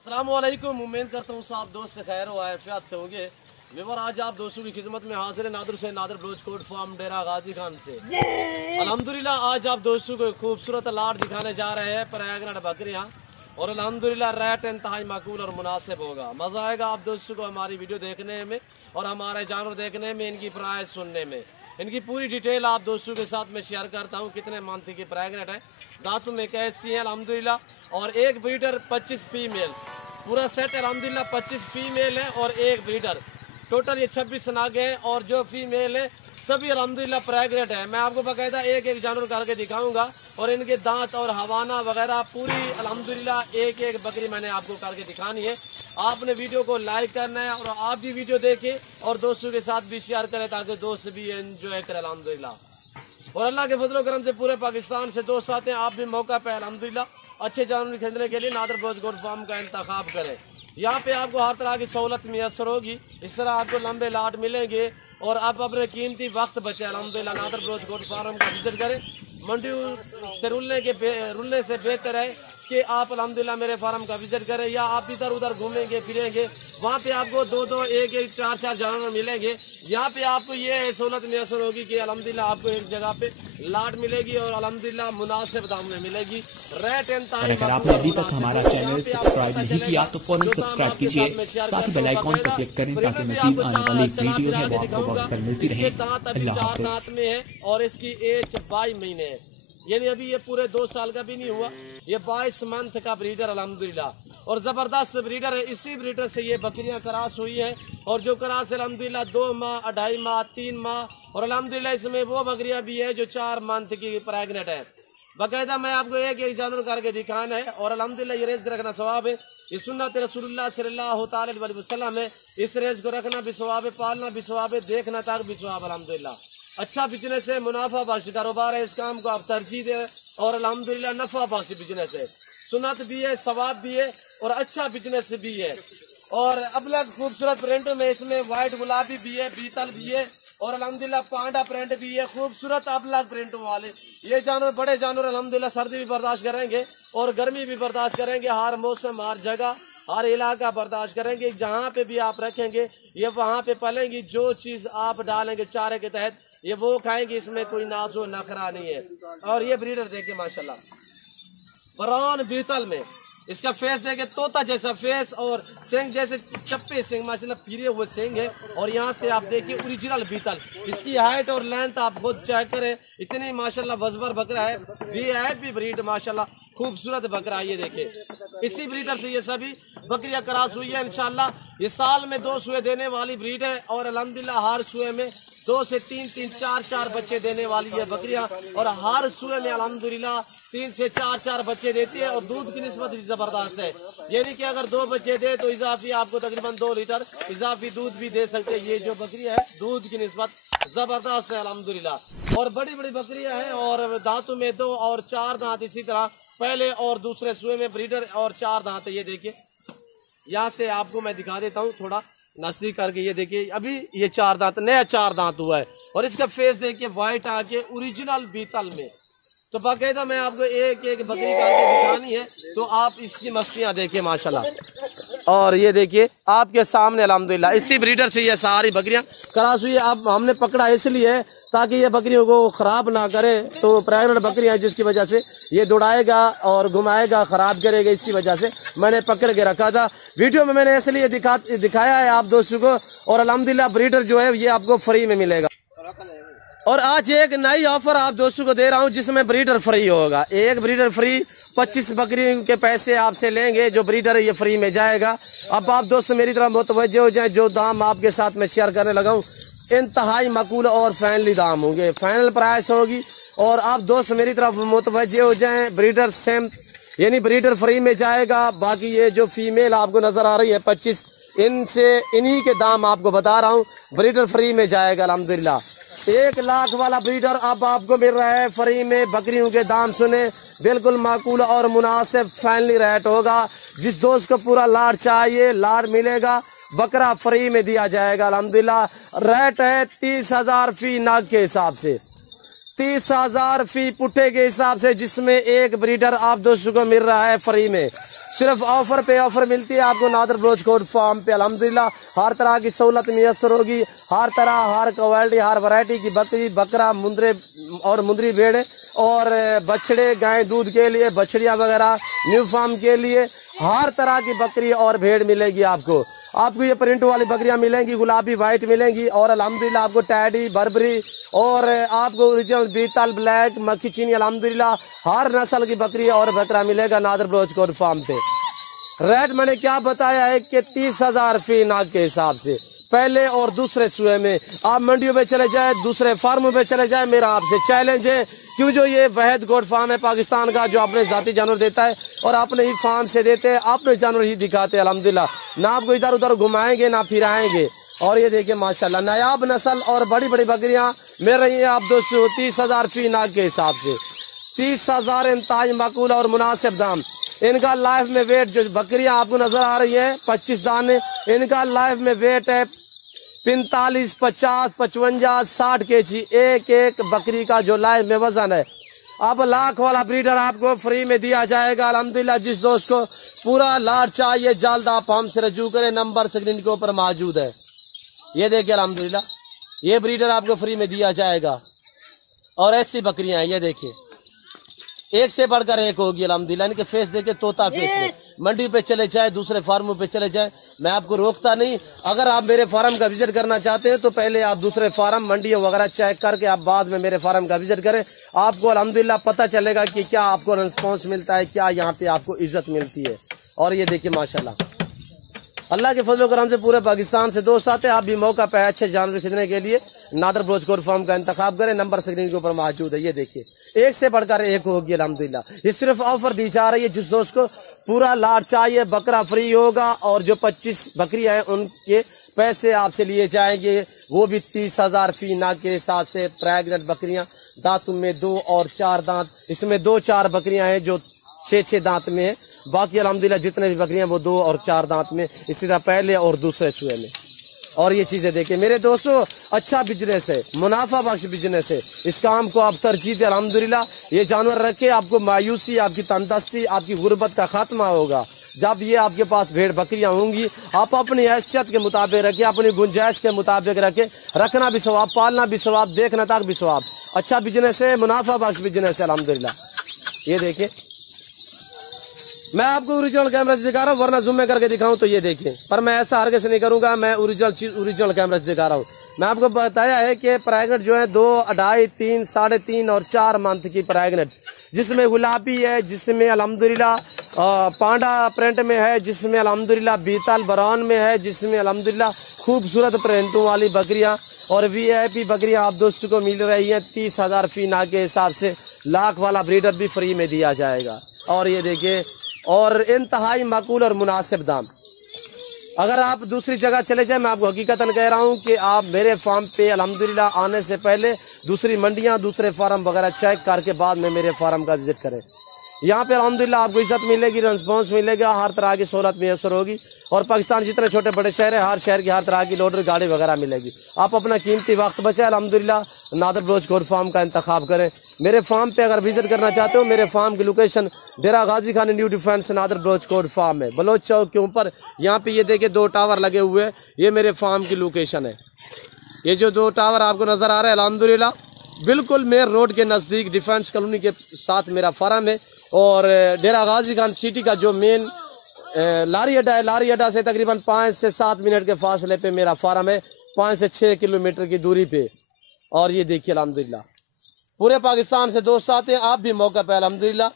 अस्सलामुअलैकुम। उम्मीद करता हूँ सब दोस्त खैर व आफियत से होंगे। व्यूअर, आज आप दोस्तों की खिदमत में हाजिर है नादर से नादर ब्लोच कोट फार्म डेरा गाजी खान से। अल्हम्दुलिल्लाह आज आप दोस्तों को खूबसूरत लाट दिखाने जा रहे हैं प्रयागराज बकरियाँ, और अल्हम्दुलिल्लाह रेट इंतहाई माकूल और मुनासिब होगा। मज़ा आएगा आप दोस्तों को हमारी वीडियो देखने में और हमारे जानवर देखने में, इनकी प्राइस सुनने में। इनकी पूरी डिटेल आप दोस्तों के साथ मैं शेयर करता हूँ। कितने मंथ की प्रेगनेंट है, दांतों में कैसी है अल्हम्दुलिल्लाह, और एक ब्रीडर 25 फीमेल, पूरा सेट अल्हम्दुलिल्लाह 25 फीमेल है और एक ब्रीडर, टोटल ये 26 नागे हैं। और जो फीमेल है सभी अल्हम्दुलिल्लाह प्रेगनेंट है। मैं आपको बाकायदा एक एक जानवर करके दिखाऊंगा और इनके दांत और हवाना वगैरह पूरी अल्हम्दुलिल्लाह एक एक बकरी मैंने आपको करके दिखानी है। आपने वीडियो को लाइक करना है और आप भी वीडियो देखें और दोस्तों के साथ भी शेयर करें ताकि दोस्त भी एंजॉय करें अल्हम्दुलिल्लाह। और अल्लाह के फजल करम से पूरे पाकिस्तान से दोस्त आते हैं। आप भी मौका पे अल्हम्दुलिल्लाह अच्छे जानवर खरीदने के लिए नादर ब्लोच कोट फार्म का इंतखाब करें। यहाँ पे आपको हर तरह की सहूलत मैसर होगी। इस तरह आपको लंबे लाट मिलेंगे और आप अपने कीमती वक्त बचे अल्हम्दुलिल्लाह नादर ब्लोच कोट फार्म का विजिट करें। मंडी से रुलने से बेहतर है कि आप अल्हम्दुलिल्लाह मेरे फार्म का विजिट करें, या आप इधर उधर घूमेंगे फिरेंगे वहाँ पे आपको दो एक चार जानवर मिलेंगे। यहाँ पे आपको ये सहूलत मैसर होगी कि अल्हम्दुलिल्लाह आपको एक जगह पे लाट मिलेगी और अल्हम्दुलिल्लाह मुनासिब दाम में मिलेगी। रेट और अगर आपने अभी तक हमारा चैनल सब्सक्राइब नहीं किया तो फौरन सब्सक्राइब कीजिए, साथ ही बेल आइकन पर क्लिक करें ताकि मज़ीद आने वाली वीडियो है वो आपको वक्त पर मिलती रहे। अल्लाह हाफ़िज़। दांत में है और इसकी एज 22 महीने है, यानी अभी ये पूरे 2 साल का भी नहीं हुआ। ये 22 मंथ का ब्रीडर अल्हम्दुलिल्लाह और ज़बरदस्त ब्रीडर है। इसी ब्रीडर से ये बकरियां क्रॉस हुई हैं, और जो क्रॉस अल्हम्दुलिल्लाह 2 माह, 2.5 माह, 3 माह, और अल्हम्दुलिल्लाह इसमें वो बकरियां भी है जो 4 मंथ की प्रेगनेंट है। बाकायदा मैं आपको एक एक जानवर करके दिखाना है, और अल्हम्दुलिल्लाह ये रेस रखना सवाब है। ये सुन्नत रसूलुल्लाह सल्लल्लाहु अलैहि वसल्लम है। इस रेस को रखना भी सवाब है, पालना भी सवाब है, देखना तक भी सवाब अल्हम्दुलिल्लाह। अच्छा बिजनेस है, मुनाफा बख्श कारोबार है। इस काम को आप तरजीह दें और अल्हम्दुलिल्लाह नफा बख्श बिजनेस है, सुन्नत भी है, सवाब भी है और अच्छा बिजनेस भी है। और अलग खूबसूरत प्रिंट में इसमें वाइट गुलाबी भी है, बीतल भी है, और अल्हम्दुलिल्लाह पांडा प्रिंट भी है, खूबसूरत अलग प्रिंट वाले। ये जानवर बड़े जानवर अल्हम्दुलिल्लाह सर्दी भी बर्दाश्त करेंगे और गर्मी भी बर्दाश्त करेंगे। हर मौसम, हर जगह, हर इलाका बर्दाश्त करेंगे। जहाँ पे भी आप रखेंगे ये वहाँ पे पलेंगी। जो चीज़ आप डालेंगे चारे के तहत ये वो खाएंगे, इसमें कोई नाजो नखरा नहीं है। और ये ब्रीडर देखिए माशाल्लाह ब्राउन बीतल में, इसका फेस देखे तोता जैसा फेस और सिंग जैसे चप्पे सिंग, माशाल्लाह फिरे हुए सिंग है। और यहाँ से आप देखिए ओरिजिनल बीतल, इसकी हाइट और लेंथ आप खुद चेक करें, इतनी माशाल्लाह वजबर बकरा है। वीआईपी ब्रीड माशाल्लाह खूबसूरत बकरा है। ये देखिए इसी ब्रीडर से ये सभी बकरियां क्रॉस हुई है। इंशाल्लाह ये साल में 2 सुए देने वाली ब्रीड है, और अल्हम्दुलिल्लाह हर सुए में 2 से 3 4 बच्चे देने वाली है बकरियां, और हर सुए में अल्हम्दुलिल्लाह 3 से 4 बच्चे देती है। और दूध की निस्बत भी जबरदस्त है, यानी कि अगर 2 बच्चे दे तो इजाफी आपको तकरीबन 2 लीटर इजाफी दूध भी दे सकते हैं। ये जो बकरियां है दूध की निस्बत जबरदस्त है अल्हम्दुलिल्लाह। और बड़ी बड़ी बकरियां हैं, और दांतों में 2 और 4 दांत, इसी तरह पहले और दूसरे सुए में ब्रीडर और 4 दांत है। ये देखिए यहाँ से आपको मैं दिखा देता हूँ थोड़ा नजदीक करके। ये देखिए अभी ये 4 दांत, नया 4 दांत हुआ है, और इसका फेस देखिए वाइट आके ओरिजिनल बीतल में। तो बाकायदा मैं आपको एक एक बकरी करके दिखानी है, तो आप इसकी मस्तियाँ देखिए माशाल्लाह। और ये देखिए आपके सामने अल्हम्दुलिल्लाह इसी ब्रीडर से ये सारी बकरियां क्रॉस हुई है। अब हमने पकड़ा इसलिए ताकि ये बकरियों को ख़राब ना करे, तो प्रेगनेंट बकरियां जिसकी वजह से ये दौड़ाएगा और घुमाएगा, ख़राब करेगा, इसी वजह से मैंने पकड़ के रखा था। वीडियो में मैंने इसलिए दिखाया है आप दोस्तों को। और अल्हम्दुलिल्लाह ब्रीडर जो है ये आपको फ्री में मिलेगा। और आज एक नई ऑफर आप दोस्तों को दे रहा हूं जिसमें ब्रीडर फ्री होगा। एक ब्रीडर फ्री, 25 बकरी के पैसे आपसे लेंगे, जो ब्रीडर है ये फ्री में जाएगा। अब आप दोस्त मेरी तरफ मुतवज्जे हो जाएं, जो दाम आपके साथ मैं शेयर करने लगा हूँ इंतहाई मकूल और फैनली दाम होंगे, फाइनल प्राइस होगी। और आप दोस्त मेरी तरफ मुतवज्जे हो जाएं, ब्रीडर सेम यानी ब्रीडर फ्री में जाएगा। बाकी ये जो फीमेल आपको नज़र आ रही है 25, इन्हीं के दाम आपको बता रहा हूँ, ब्रीडर फ्री में जाएगा अल्हम्दुलिल्लाह। 1 लाख वाला ब्रीडर अब आपको मिल रहा है फ्री में। बकरियों के दाम सुने, बिल्कुल माकूल और मुनासिब फैनली रेट होगा। जिस दोस्त को पूरा लाट चाहिए लाट मिलेगा, बकरा फ्री में दिया जाएगा अल्हम्दुलिल्लाह। रेट है 30,000 फी नाग के हिसाब से, 30,000 फी पुट्ठे के हिसाब से, जिसमें एक ब्रीडर आप दोस्तों को मिल रहा है फ्री में। सिर्फ ऑफर पे ऑफर मिलती है आपको नादर बलोच गोट फार्म पे। अल्हम्दुलिल्लाह हर तरह की सहूलत मैसर होगी, हर तरह, हर क्वालिटी, हर वैरायटी की बकरी, बकरा, मुंदरे और मुंदरी भेड़ और बछड़े, गाय दूध के लिए, बछड़ियाँ वगैरह, न्यू फार्म के लिए हर तरह की बकरी और भेड़ मिलेगी आपको। आपको ये प्रिंट वाली बकरियां मिलेंगी, गुलाबी वाइट मिलेंगी और अल्हम्दुलिल्लाह आपको टैडी, बर्बरी और आपको ओरिजिनल बीतल, ब्लैक, मक्खी चीनी, अल्हम्दुलिल्लाह हर नस्ल की बकरी और बकरा मिलेगा नादर बलोच गोट फार्म पे। रेट मैंने क्या बताया है कि 30,000 फी नाग के हिसाब से पहले और दूसरे सुए में। आप मंडियों में चले जाए, दूसरे फार्मों में चले जाए, मेरा आपसे चैलेंज है, क्यों जो ये वहद गोट फार्म है पाकिस्तान का जो अपने जाती जानवर देता है और अपने ही फार्म से देते हैं, अपने जानवर ही दिखाते हैं अल्हम्दुलिल्लाह। ना आपको इधर उधर घुमाएंगे ना फिराएंगे। और ये देखिए माशाल्लाह नायाब नस्ल और बड़ी बड़ी बकरियां मिल रही हैं आप दोस्तों 30,000 फी नाग के हिसाब से। 30,000 इंतहाई माकूल और मुनासिब दाम। इनका लाइफ में वेट जो बकरियां आपको नजर आ रही है 25 दाने, इनका लाइफ में वेट है 45, 50, 55, 60 kg एक एक बकरी का जो लाइफ में वजन है। अब लाख वाला ब्रीडर आपको फ्री में दिया जाएगा अल्हम्दुलिल्लाह। जिस दोस्त को पूरा लाट चाहिए जल्द आप हमसे रजू करें, नंबर स्क्रीन के ऊपर मौजूद है। ये देखिए अल्हम्दुलिल्लाह ये ब्रीडर आपको फ्री में दिया जाएगा। और ऐसी बकरियां हैं, ये देखिए एक से बढ़कर एक होगी अल्हम्दुलिल्लाह। इनके फेस देखे तोता फेस में। मंडी पे चले जाए, दूसरे फार्मों पे चले जाए, मैं आपको रोकता नहीं। अगर आप मेरे फार्म का विजिट करना चाहते हैं तो पहले आप दूसरे फार्म, मंडियों वगैरह चेक करके आप बाद में मेरे फार्म का विजिट करें। आपको अल्हम्दुलिल्लाह पता चलेगा कि क्या आपको रिस्पॉन्स मिलता है, क्या यहाँ पे आपको इज्जत मिलती है। और ये देखिए माशाल्लाह अल्लाह के फजल करम से पूरे पाकिस्तान से दोस्त आते हैं। आप भी मौका पे अच्छे जानवर खरीदने के लिए नादर बलोच गोट फार्म का इंतखाब करें, नंबर स्क्रीन के ऊपर मौजूद है। ये देखिए एक से बढ़कर एक होगी अल्हम्दुलिल्लाह। ये सिर्फ ऑफर दी जा रही है, जिस दोस्त को पूरा लाट चाहिए बकरा फ्री होगा और जो 25 बकरियां हैं उनके पैसे आपसे लिए जाएंगे, वो भी 30,000 फी नाग के हिसाब से। प्रेग्नेंट बकरियां दांतों में 2 और 4 दांत, इसमें 2-4 बकरियां हैं जो 6-6 दांत में है, बाकी अल्हम्दुलिल्लाह जितने भी बकरियां वो 2 और 4 दांत में, इसी तरह पहले और दूसरे सुए में। और ये चीज़ें देखिए मेरे दोस्तों अच्छा बिजनेस है, मुनाफा बख्श बिजनेस है। इस काम को आप तरजीह दें अल्हम्दुलिल्लाह। ये जानवर रखे आपको मायूसी, आपकी तंदुरुस्ती, आपकी गुर्बत का खात्मा होगा। जब ये आपके पास भेड़ बकरियां होंगी आप अपनी हैसियत के मुताबिक रखें, अपनी गुंजाइश के मुताबिक रखें। रखना भी सवाब, पालना भी सवाब, देखना तक भी सवाब। अच्छा बिजनेस है, मुनाफा बख्श बिजनेस है अल्हम्दुलिल्लाह। ये देखिए मैं आपको ओरिजिनल कैमरा से दिखा रहा हूँ, वरना जूम में करके दिखाऊं तो ये देखिए, पर मैं ऐसा हरगिज़ नहीं करूँगा। मैं ओरिजिनल चीज़ ओरिजिनल कैमरा से दिखा रहा हूँ। मैं आपको बताया है कि प्रेग्नेंट जो है 2, 2.5, 3, 3.5 और 4 मंथ की प्रेग्नेंट, जिसमें गुलाबी है, जिसमें अल्हम्दुलिल्लाह पांडा प्रिंट में है, जिसमें अल्हम्दुलिल्लाह बीतल ब्राउन में है, जिसमें अल्हम्दुलिल्लाह खूबसूरत प्रिंटों वाली बकरियाँ और VIP बकरियाँ आप दोस्तों को मिल रही हैं 30,000 फी नाग के हिसाब से। लाख वाला ब्रीडर भी फ्री में दिया जाएगा। और ये देखिए और इंतहाई माकूल और मुनासिब दाम। अगर आप दूसरी जगह चले जाए, मैं आपको हकीकतन कह रहा हूँ कि आप मेरे फार्म पे अल्हम्दुलिल्लाह आने से पहले दूसरी मंडियाँ, दूसरे फार्म वगैरह चेक करके बाद में मेरे फार्म का विजिट करें। यहाँ पे अल्हम्दुलिल्लाह आपको इज्जत मिलेगी, रिस्पॉन्स मिलेगा, हर तरह की सहूलत मैसर होगी। और पाकिस्तान जितने छोटे बड़े शहर है, हर शहर की हर तरह की लोडर गाड़ी वगैरह मिलेगी। आप अपना कीमती वक्त बचाए अल्हम्दुलिल्लाह नादर बलोच गोट फार्म का इंतखाब करें। मेरे फार्म पे अगर विजिट करना चाहते हो, मेरे फार्म की location Dera Ghazi Khan new defence Nadar Baloch goat farm है, बलोच चौक के ऊपर। यहाँ पे ये देखिए 2 टावर लगे हुए हैं, ये मेरे फार्म की लोकेशन है। ये जो 2 टावर आपको नज़र आ रहा है अल्हम्दुलिल्लाह बिल्कुल मेन रोड के नज़दीक डिफेंस कॉलोनी के साथ मेरा फार्म है। और डेरा गाजी खान सिटी का जो मेन लारी अड्डा है, लारी अड्डा से तकरीबन 5 से 7 मिनट के फासले पे मेरा फार्म है, 5 से 6 किलोमीटर की दूरी पे। और ये देखिए अल्हम्दुलिल्लाह पूरे पाकिस्तान से दोस्त आते हैं, आप भी मौका पे अल्हम्दुलिल्लाह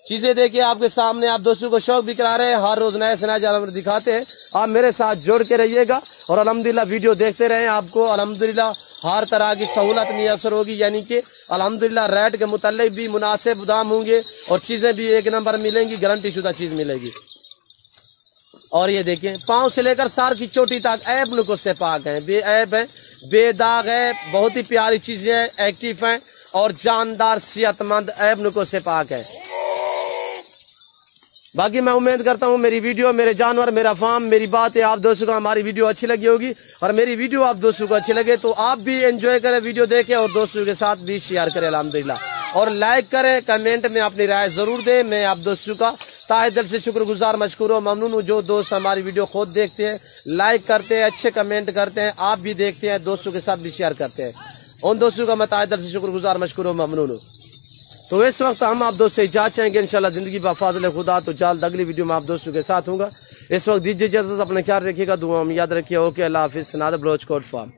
चीज़ें देखिए आपके सामने। आप दोस्तों को शौक भी करा रहे हैं, हर रोज़ नए से नए जानवर दिखाते हैं। आप मेरे साथ जोड़ के रहिएगा और अल्हम्दुलिल्लाह वीडियो देखते रहें। आपको अल्हम्दुलिल्लाह हर तरह की सहूलत मैसर होगी, यानी कि अल्हम्दुलिल्लाह रेट के मुताल्लिक भी मुनासिब दाम होंगे और चीज़ें भी एक नंबर मिलेंगी, गारंटी शुदा चीज़ मिलेगी। और ये देखिए पाँव से लेकर सार की चोटी तक ऐब नुको से पाक हैं, बेऐब हैं, बेदाग है, बहुत ही प्यारी चीज़ें हैं, एक्टिव हैं और जानदार सेहतमंद ऐब नुको से पाक है। बाकी मैं उम्मीद करता हूँ मेरी वीडियो, मेरे जानवर, मेरा फार्म, मेरी बातें आप दोस्तों को हमारी वीडियो अच्छी लगी होगी। और मेरी वीडियो आप दोस्तों को अच्छी लगे तो आप भी एंजॉय करें, वीडियो देखें और दोस्तों के साथ भी शेयर करें अल्हम्दुलिल्लाह। और लाइक करें, कमेंट में अपनी राय ज़रूर दें। मैं आप दोस्तों का ताहे दिल से शुक्रगुजार मशकूर व ममनून हूँ। जो दोस्त हमारी वीडियो खुद देखते हैं, लाइक करते हैं, अच्छे कमेंट करते हैं, आप भी देखते हैं, दोस्तों के साथ भी शेयर करते हैं, उन दोस्तों का मैं ताहे दिल से शुक्रगुजार मशकूर व ममनून हूँ। तो इस वक्त हम आप दोस्त से इजाज़त चाहेंगे इंशाल्लाह ज़िंदगी बफाज़िल खुदा। तो जल्द अगली वीडियो में आप दोस्तों के साथ हूँगा। इस वक्त दीजिए इजाज़त, अपना ख्याल रखिएगा, दुआ में याद रखिए। ओके, अल्लाह हाफिज़। नादर बलोच कोट फार्म।